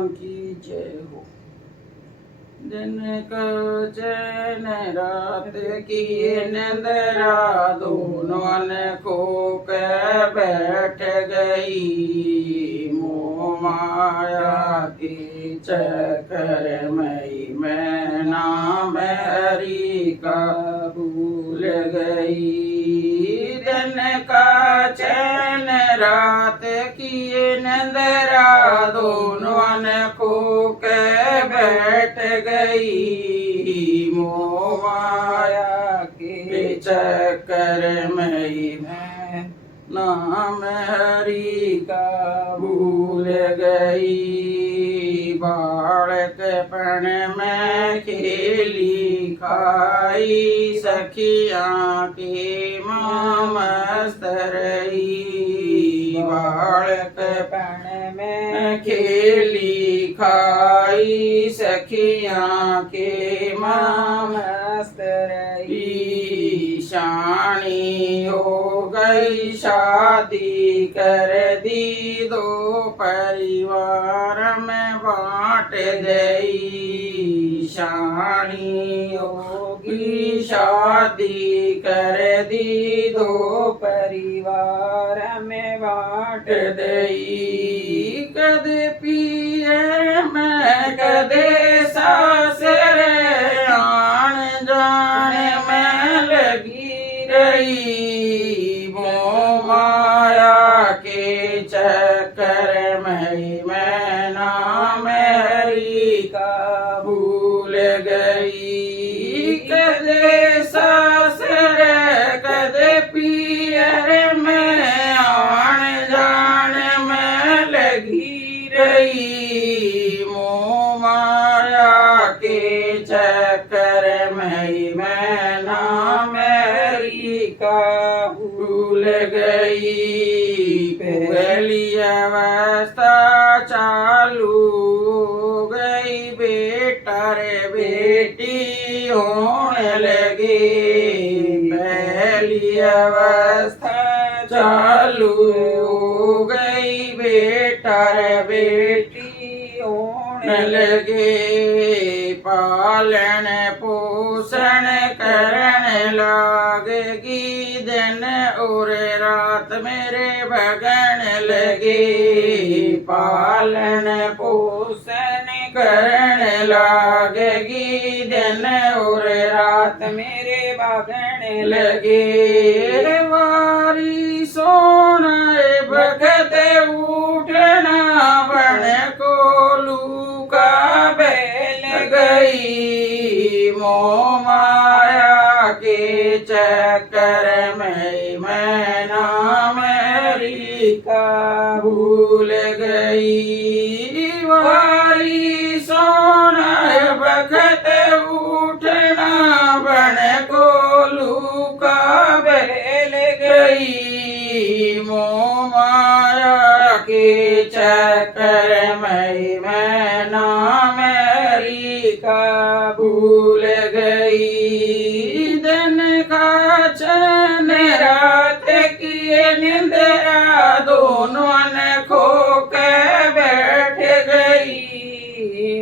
भगवान की जय हो। दिन का चैन रात की निंदरा दोनों ने खो के बैठ गई। मोह माया के चक्कर में मैं नाम हरि का भूल गई। दिन का चैन रात की निंदरा दोनों ने खो के बैठ गई। मोह माया के चक्कर में मैं नाम हरि का भूल गई। बालकपन में खेली खाई सखियाँ के मस्त रही। बालकपन में खेली खाई सखियाँ के मस्त रही। शानी हो गई शादी कर दी दो परिवार में बांट गई। शानी होगी शादी कर दी दो परिवार में बांट गई। कदे पिए में कदे सासरे आन जाने में लगी रही। मोह माया के चक्कर में मैं नाम हरि का भूल गई। कदे सासरे कदे पियर में आन जाने में लगी रही। मोह माया के चक्कर में मैं नाम हरि का भूल गई। पहली अवस्था चालू हो गई बेटा रे बेटी होने लगे। पहली अवस्था चालू हो गई बेटा रे बेटी होने लगे। पालन पोषण करने लागेगी दिन और रात मेरे भगन लगे। पालन पोषण करने लागेगी दिन और रात मेरे भगन लगे। वारी सोना भगत उठना बन को लूका बैल गई। मोह माया के चक्कर में मैं नाम हरि का भूल गई। वारी सोना भगत उठना बन को लूका बैल गई। मोह माया के चक्कर में मैं नाम हरि का भूल गई। दिन का चैन रात की निंदरा दोनों ने खो के बैठ गई।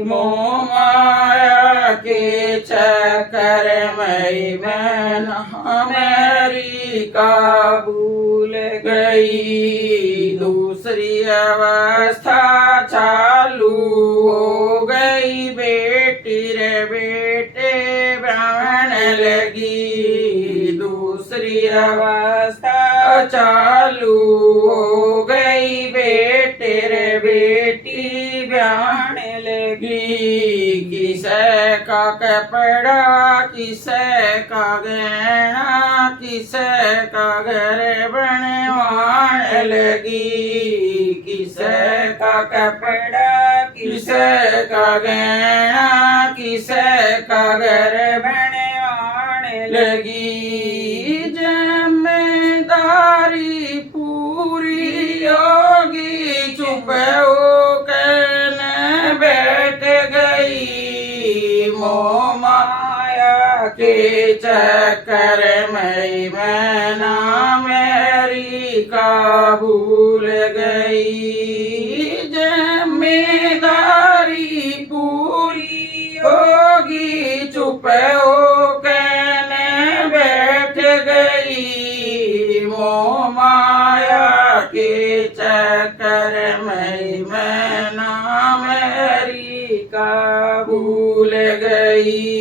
मोह माया के चक्कर में मैं नाम हरि का भूल गई। दूसरी अवस्था चालू हो गई बेटी रे बेटे बहन लगी। दूसरी अवस्था चालू हो गई बेटे रे बेटी बहन लगी। किसे का कपड़ा किसे का गहना किसे का घर बनवान लगी। किसे का कपड़ा किसे का गहना किसे का घर बनवान लगी। जिम्मेदारी पूरी होगी चुप हो कहने बैठ गई। मोह माया के चक्कर में मैं नाम हरि का भूल गई। जिम्मेदारी हरि का भूल गई।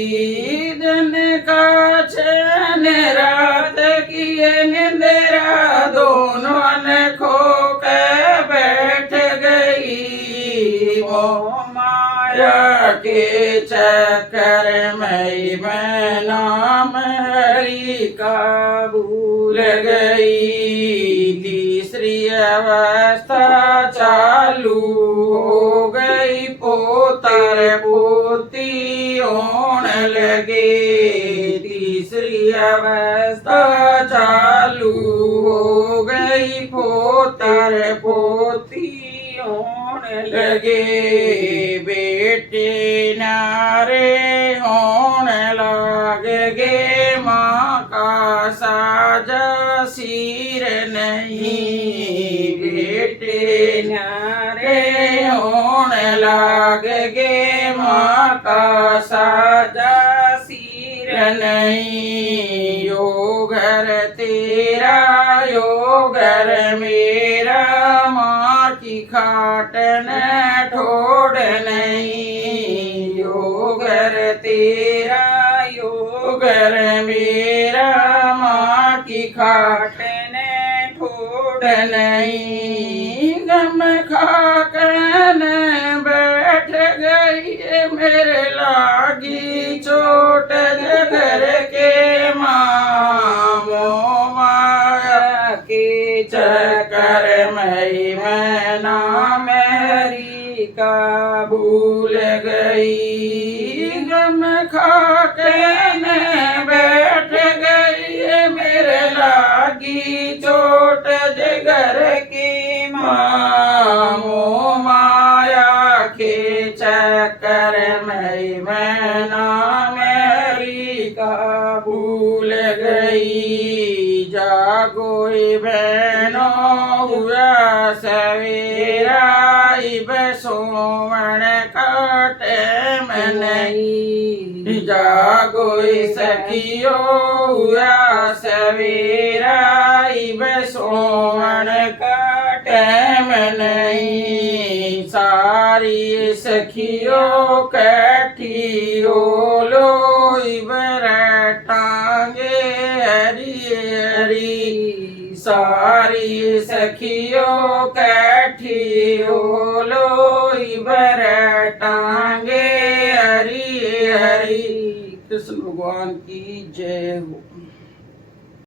दिन का चैन रात की निंद्रा दोनों न खो के बैठ गई। मोह माया के चक्कर में मैं नाम हरि का भूल गई। तीसरी अवस्था चालू हो गई, पोतर पोती होने लगे। तीसरी अवस्था चालू हो गई, पोतर पोती होने लगे। बेटे नारे होने लगे, माँ का साजा सिर नहीं। बेटे नारे होने लगे, माँ का साजा सिर नहीं। यो घर तेरा यो घर मेरा, माँ की खाट न ठोड़ नहीं। यो घर तेरा यो घर मेरा, माँ की खाट न ठोड़ नहीं। गम खाकर बैठ गई मेरे लागी चोट, घर के माँ मोह माया के चक्कर में मैं नाम हरि का भूल गई। गम खाकर बैठ गई मेरे लागी चोट, घर की माँ मोह माया के चक्कर में मैं नाम हरि का भूल गई। जागो बहनों हुआ सवेरा, इब सोवण का टैम नहीं। जागो सखियो हुआ सवेरा, इब सोवण का टैम नहीं। सारी सखियों कैठी ओलो, इब टांगे हरि हरि। सारी सखियों कैठी ओलो, इब टांगे हरि हरि। कृष्ण भगवान की जय हो।